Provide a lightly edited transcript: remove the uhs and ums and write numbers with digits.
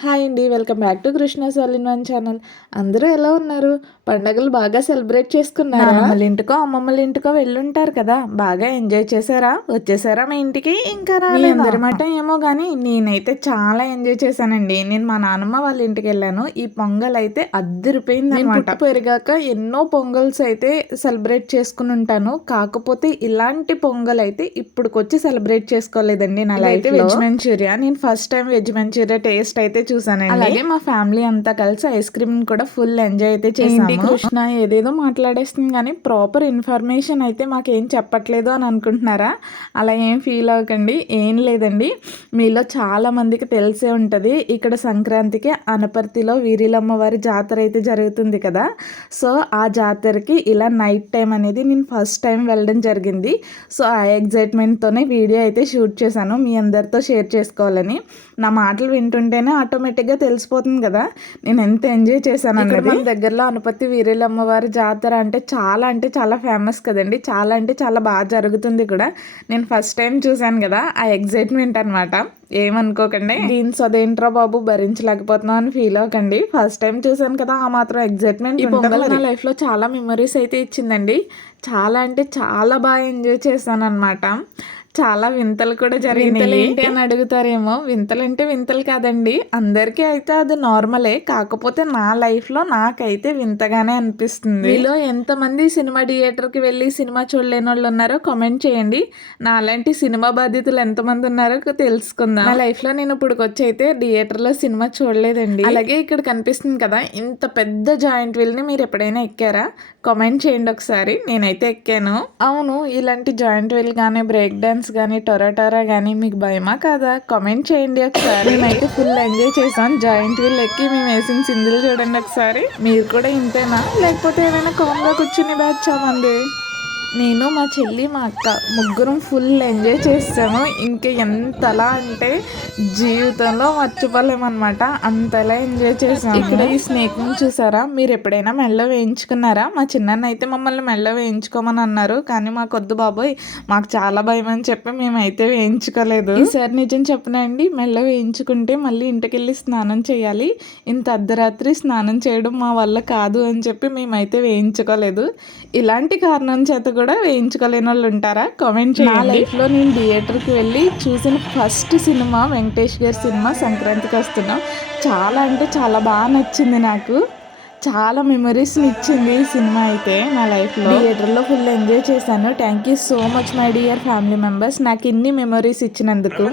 Hi అండి. Welcome back to Krishna's all in one channel. అందరూ ఎలా ఉన్నారు? పండగలు బాగా సెలబ్రేట్ చేసుకున్నారా? నానమ్మల ఇంటికో, అమ్మమ్మల ఇంటికో వెళ్ళుంటారు కదా! బాగా ఎంజాయ్ చేశారా? వచ్చేసారా మీ ఇంటికి? ఇంకా రాలేదా? మీ అందరి మాట ఏమో గానీ నేనైతే చాలా ఎంజాయ్ చేశానండి. నేను మా నానమ్మ వాళ్ళ ఇంటికి వెళ్ళాను. ఈ పొంగల్ అయితే అద్దిరిపోయిందనమాట. పుట్టి పెరిగాక ఎన్నో పొంగల్స్ అయితే సెలబ్రేట్ చేసుకుని ఉంటాను. కాకపోతే ఇలాంటి పొంగల్ అయితే ఇప్పుడుకొచ్చి సెలబ్రేట్ చేసుకోలేదండి నా లైఫ్. వెజ్ మంచూరియా, నేను first time veg Manchurian taste అయితే చూసానండి. అలాగే మా ఫ్యామిలీ అంతా కలిసి ఐస్ క్రీమ్ కూడా ఫుల్ ఎంజాయ్ అయితే చేసాము. కృష్ణ ఏదేదో మాట్లాడేస్తుంది కానీ ప్రాపర్ ఇన్ఫర్మేషన్ అయితే మాకేం చెప్పట్లేదు అని అనుకుంటున్నారా? అలా ఏం ఫీల్ అవ్వకండి. ఏం లేదండి, మీలో చాలా మందికి తెలిసే ఉంటుంది, ఇక్కడ సంక్రాంతికి అనపర్తిలో వీరిలమ్మ వారి జాతర అయితే జరుగుతుంది కదా. సో ఆ జాతరకి ఇలా నైట్ టైం అనేది నేను ఫస్ట్ టైం వెళ్ళడం జరిగింది. సో ఆ ఎగ్జైట్మెంట్తోనే వీడియో అయితే షూట్ చేశాను మీ అందరితో షేర్ చేసుకోవాలని. నా మాటలు వింటుంటేనే ఆటోమేటిక్గా తెలిసిపోతుంది కదా నేను ఎంత ఎంజాయ్ చేశాను అన్నది. మన దగ్గరలో అనుపతి వీరేలమ్మ వారి జాతర అంటే చాలా ఫేమస్ కదండి. చాలా అంటే చాలా బాగా జరుగుతుంది కూడా. నేను ఫస్ట్ టైం చూశాను కదా, ఆ ఎగ్జైట్మెంట్ అనమాట. ఏమనుకోకండి, దీన్స్ అదేంట్రా బాబు భరించలేకపోతున్నావు అని ఫీల్ అవ్వకండి. ఫస్ట్ టైం చూశాను కదా, ఆ మాత్రం ఎగ్జైట్మెంట్. ఈ పొంగల్ నా లైఫ్లో చాలా మెమరీస్ అయితే ఇచ్చిందండి. చాలా అంటే చాలా బాగా ఎంజాయ్ చేశాను అనమాట. చాలా వింతలు కూడా జరిగినాయి. ఏంటి అని అడుగుతారేమో, వింతలంటే వింతలు కాదండి, అందరికీ అయితే అది నార్మలే. కాకపోతే నా లైఫ్లో నాకైతే వింతగానే అనిపిస్తుంది. మీలో ఎంతమంది సినిమా థియేటర్కి వెళ్ళి సినిమా చూడలేని వాళ్ళు ఉన్నారో కామెంట్ చేయండి. నా అలాంటి సినిమా బాధితులు ఎంతమంది ఉన్నారో తెలుసుకుందాం. నా లైఫ్లో నేను ఇప్పుడు వచ్చి అయితే థియేటర్లో సినిమా చూడలేదండి. అలాగే ఇక్కడ కనిపిస్తుంది కదా ఇంత పెద్ద జాయింట్ వీల్ని మీరు ఎప్పుడైనా ఎక్కారా? కామెంట్ చేయండి ఒకసారి. నేనైతే ఎక్కాను. అవును, ఇలాంటి జాయింట్ వీల్ కానీ బ్రేక్ డాన్స్ కానీ టొరాటోరా కానీ మీకు భయమా కాదా? కామెంట్ చేయండి ఒకసారి. మేమైతే ఫుల్ ఎంజాయ్ చేసాం జాయింట్ వీల్ ఎక్కి. మేము వేసిన సింగిల్ చూడండి ఒకసారి. మీరు కూడా ఇంతేనా, లేకపోతే ఏమైనా కామ్గా కూర్చుని బ్యాచ్ అవ్వండి. నేను మా చెల్లి మా అక్క ముగ్గురం ఫుల్ ఎంజాయ్ చేస్తాము. ఇంకా ఎంతలా అంటే జీవితంలో మర్చిపోలేమన్నమాట, అంతలా ఎంజాయ్ చేసాము. ఇక్కడ ఈ స్నేక్ని చూసారా? మీరు ఎప్పుడైనా మెల్ల వేయించుకున్నారా? మా చిన్న అయితే మమ్మల్ని మెల్ల వేయించుకోమని అన్నారు, కానీ మాకు వద్దు బాబోయ్, మాకు చాలా భయం అని చెప్పి మేమైతే వేయించుకోలేదు. ఈసారి నిజం చెప్పనండి, మెల్ల వేయించుకుంటే మళ్ళీ ఇంటికి వెళ్ళి స్నానం చేయాలి. ఇంత అర్ధరాత్రి స్నానం చేయడం మా వల్ల కాదు అని చెప్పి మేమైతే వేయించుకోలేదు. ఇలాంటి కారణం చేత కూడా వేయించుకోలేని వాళ్ళు ఉంటారా? కామెంట్ చేయండి. నా లైఫ్లో నేను థియేటర్కి వెళ్ళి చూసిన ఫస్ట్ సినిమా వెంకటేష్ గారి సినిమా సంక్రాంతికి వస్తున్నాం. చాలా అంటే చాలా బాగా నచ్చింది నాకు. చాలా మెమరీస్ని ఇచ్చింది ఈ సినిమా అయితే నా లైఫ్లో. థియేటర్లో ఫుల్ ఎంజాయ్ చేశాను. Thank you so much my dear family members, నాకు ఇన్ని మెమరీస్ ఇచ్చినందుకు.